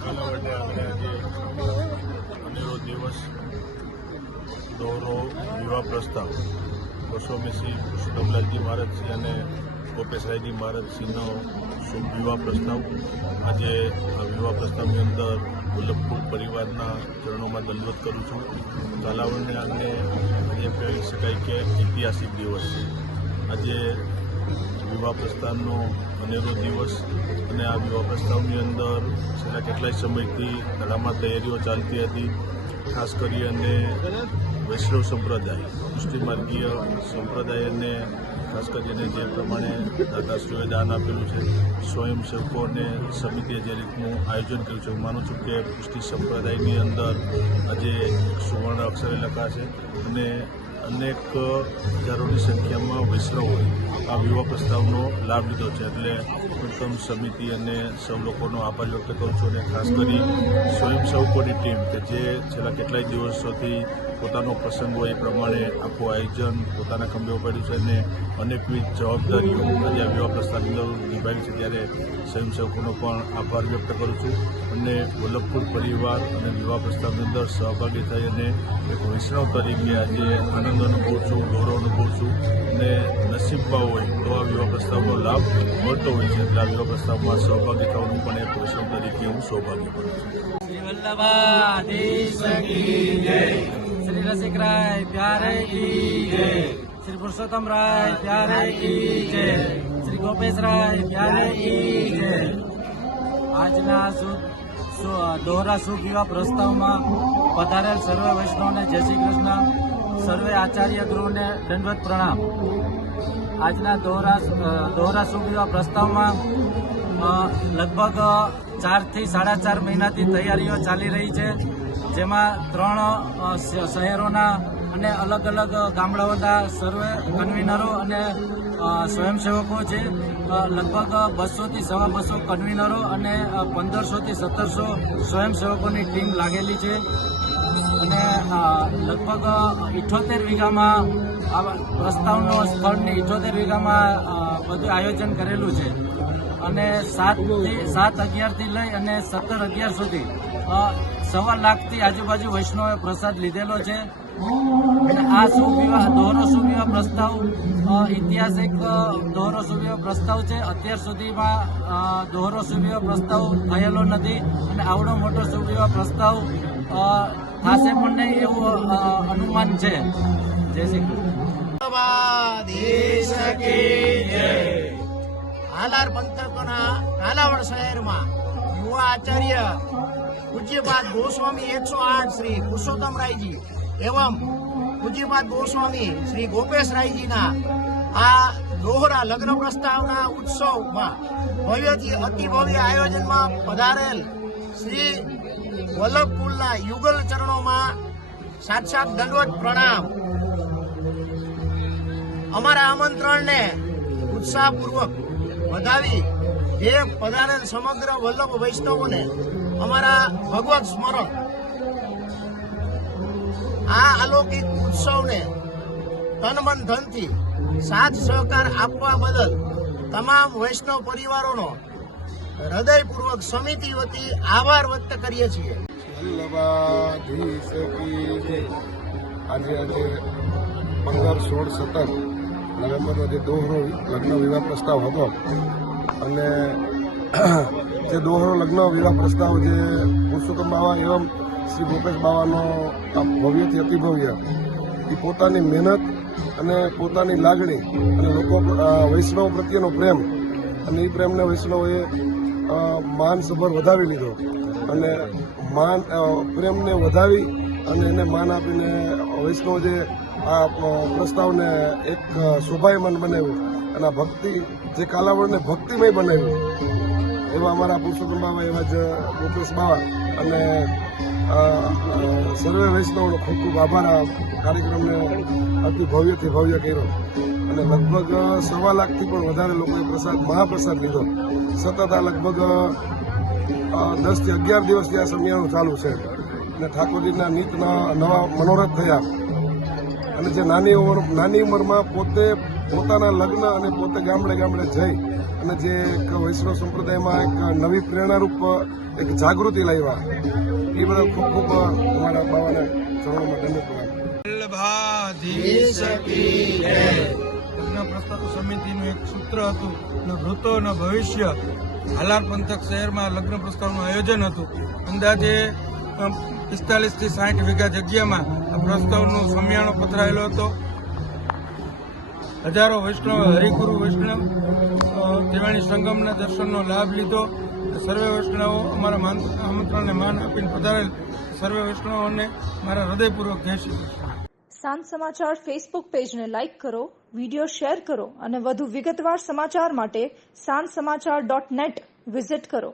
કાલાવડે આપણે આજે અનેરો દિવસ દોહરો વિવાહ પ્રસ્તાવ ગોસ્વામીશ્રી પુરુષોત્તમલાલજી મહારાજશ્રી અને ગોપેશરાયજી મહારાજશ્રીનો શુભ વિવાહ પ્રસ્તાવ. આજે આ વિવાહ પ્રસ્તાવની અંદર વલ્લભપુર પરિવારના ચરણોમાં દંડવત કરું છું. કાલાવડને આંગણે આજે કહી શકાય કે ઐતિહાસિક દિવસ છે. આજે વિવાહ પ્રસ્તાવનો અનેરો દિવસ અને આ વિવાહ પ્રસ્તાવની અંદર છેલ્લા કેટલાય સમયથી તડામાર તૈયારીઓ ચાલતી હતી. ખાસ કરી અને વૈષ્ણવ સંપ્રદાય પુષ્ટિમાર્ગીય સંપ્રદાયને ખાસ કરીને જે પ્રમાણે દાદાશ્રીઓએ દાન આપેલું છે, સ્વયંસેવકો અને સમિતિએ જે રીતનું આયોજન કર્યું છે, હું માનું છું કે પુષ્ટિ સંપ્રદાયની અંદર આજે સુવર્ણ અક્ષરે લખાશે અને અનેક હજારોની સંખ્યામાં વૈષ્ણવોએ આ વિવાહ પ્રસ્તાવનો લાભ લીધો છે. એટલે ઉત્તમ સમિતિ અને સૌ લોકોનો આભાર વ્યક્ત કરું છું અને ખાસ કરી સ્વયંસેવકોની ટીમ કે જે છેલ્લા કેટલાય દિવસોથી પોતાનો પ્રસંગ હોય એ પ્રમાણે આખું આયોજન પોતાના ખંભે ઉપાડ્યું છે અને અનેકવિધ જવાબદારીઓ આજે આ વિવાહ પ્રસ્તાવની અંદર નિભાવી છે. ત્યારે સ્વયંસેવકોનો પણ આભાર વ્યક્ત કરું છું અને વલ્લભપુર પરિવાર અને વિવાહ પ્રસ્તાવની અંદર સહભાગી થઈ અને એક વૈષ્ણવ તરીકે આજે આનંદ અનુભવું છું, ગૌરવ અનુભવું છું અને નસીબમાં હોય તો આ વિવાહ પ્રસ્તાવનો લાભ મળતો હોય છે. એટલે આ વિવાહ પ્રસ્તાવમાં સહભાગી થવાનું પણ એક વૈષ્ણવ તરીકે હું સૌભાગ્ય કરું છું. શ્રી વલ્લભાધીશ કી જય, શ્રી રસિકરાય પ્યારે કી જય, શ્રી પુરુષોત્તમરાય પ્યારે કી જય, શ્રી ગોપેશરાય પ્યારે કી જય. આજના દોહરા શુભ વિવાહ પ્રસ્તાવમાં પધારેલ સર્વે વૈષ્ણવને જય શ્રી કૃષ્ણ. સર્વે આચાર્ય ગૃહને દંડવત પ્રણામ. આજના દોહરા શુભ વિવાહ પ્રસ્તાવમાં લગભગ 4 થી 4.5 મહિનાથી તૈયારીઓ ચાલી રહી છે, જેમાં 3 શહેરોના અને અલગ અલગ ગામડાઓના સર્વે કન્વીનરો અને સ્વયંસેવકો છે. લગભગ 200 થી 250 કન્વીનરો અને 1500 થી 1700 સ્વયંસેવકોની ટીમ લાગેલી છે અને લગભગ 78 વીઘામાં પ્રસ્તાવનો સ્થળની 78 વીઘામાં બધું આયોજન કરેલું છે અને 7/11 થી લઈ અને 17/11 સુધી 1.25 લાખથી આજુબાજુ વૈષ્ણવે પ્રસાદ લીધેલો છે. અને આ દોહરો શુભ વિવાહ પ્રસ્તાવ ઐતિહાસિક દોહરો શુભ વિવાહ પ્રસ્તાવ છે. અત્યાર સુધીમાં દોહરો શુભ વિવાહ પ્રસ્તાવ થયેલો નથી અને આવડો મોટો શુભ વિવાહ પ્રસ્તાવ થશે પણ નહીં એવું અનુમાન છે. જય શ્રી કૃષ્ણ. હાલાર પંથકના કાલાવડ શહેરમાં યુવા આચાર્ય પૂજ્યપાદ ગોસ્વામી 108 શ્રી પુરુષોત્તમરાયજી એવં પૂજ્યપાદ ગોસ્વામી શ્રી ગોપેશરાયજીના આ દોહરા લગ્ન પ્રસ્તાવના ઉત્સવમાં ભવ્યથી અતિ ભવ્ય આયોજનમાં પધારેલ શ્રી વલ્લભકુલના યુગલ ચરણોમાં સાક્ષાત દંડવત પ્રણામ. અમારા આમંત્રણને ઉત્સાહપૂર્વક વધાવી જે પધારેલ સમગ્ર વલ્લભ વૈષ્ણવોને અમારા ભગવત સ્મરણ આ અલૌકિક ઉત્સવને તન મન ધનથી સાથ સહકાર આપવા બદલ તમામ વૈષ્ણવ પરિવારોનો હૃદયપૂર્વક સમિતિ વતી આભાર વ્યક્ત કરીએ છીએ. આજે 15-16-17 નવેમ્બરનો જે દોહરો લગ્ન વિવાહ પ્રસ્તાવ હતો અને જે દોહરો લગ્ન વિવાહ પ્રસ્તાવ જે પુરુષોત્તમ બાવા એવં શ્રી ગોપેશ બાવાનો ભવ્યથી અતિભવ્ય એ પોતાની મહેનત અને પોતાની લાગણી અને લોકો વૈષ્ણવ પ્રત્યેનો પ્રેમ અને એ પ્રેમને વૈષ્ણવોએ માનસભર વધાવી લીધો અને પ્રેમને વધાવી અને એને માન આપીને વૈષ્ણવ જે આ પ્રસ્તાવને એક શોભાયમાન બનાવ્યું અને આ ભક્તિ જે કાલાવડને ભક્તિમય બનાવ્યું એવા અમારા પુરુષોત્તમ બાવા એવા જ ગોપેશ બાવા અને સર્વે વૈષ્ણવનો ખૂબ ખૂબ આભાર. આ કાર્યક્રમને અતિ ભવ્યથી ભવ્ય કર્યો અને લગભગ 1.25 લાખથી પણ વધારે લોકોએ મહાપ્રસાદ લીધો. સતત આ લગભગ 10 થી 11 દિવસથી આ સમિયાણું ચાલુ છે અને ઠાકોરજીના નિત નવા મનોરથ થયા અને જે નાની ઉંમરમાં પોતે પોતાના લગ્ન અને પોતે ગામડે જઈ અને જે એક વૈષ્ણવ સંપ્રદાયમાં એક નવી પ્રેરણારૂપ એક જાગૃતિ લાવ્યા એ બધા ખૂબ ખૂબ અમારા બાવાના ચરણોમાં દંડ લગ્ન પ્રસ્તાવ સમિતિનું એક સૂત્ર હતું ન વૃત્તો ન ભવિષ્ય. હાલાર પંથક શહેરમાં લગ્ન પ્રસ્તાવનું આયોજન હતું. અંદાજે 45 થી 60 વીઘા જગ્યામાં આ પ્રસ્તાવનો સમિયાણો પથરાયેલો હતો. હજારો વૈષ્ણવ હરિગુરુ વૈષ્ણવ ત્રિવેણી સંગમના દર્શનનો લાભ લીધો. સર્વે વૈષ્ણવો અમારા આમંત્રણને માન આપીને પધારેલ સર્વે વૈષ્ણવોને મારા હૃદયપૂર્વક જય શ્રી કૃષ્ણ. સાંજ સમાચાર ફેસબુક પેજને લાઇક કરો, વિડીયો શેર કરો અને વધુ વિગતવાર સમાચાર માટે sanssamachar.net વિઝિટ કરો.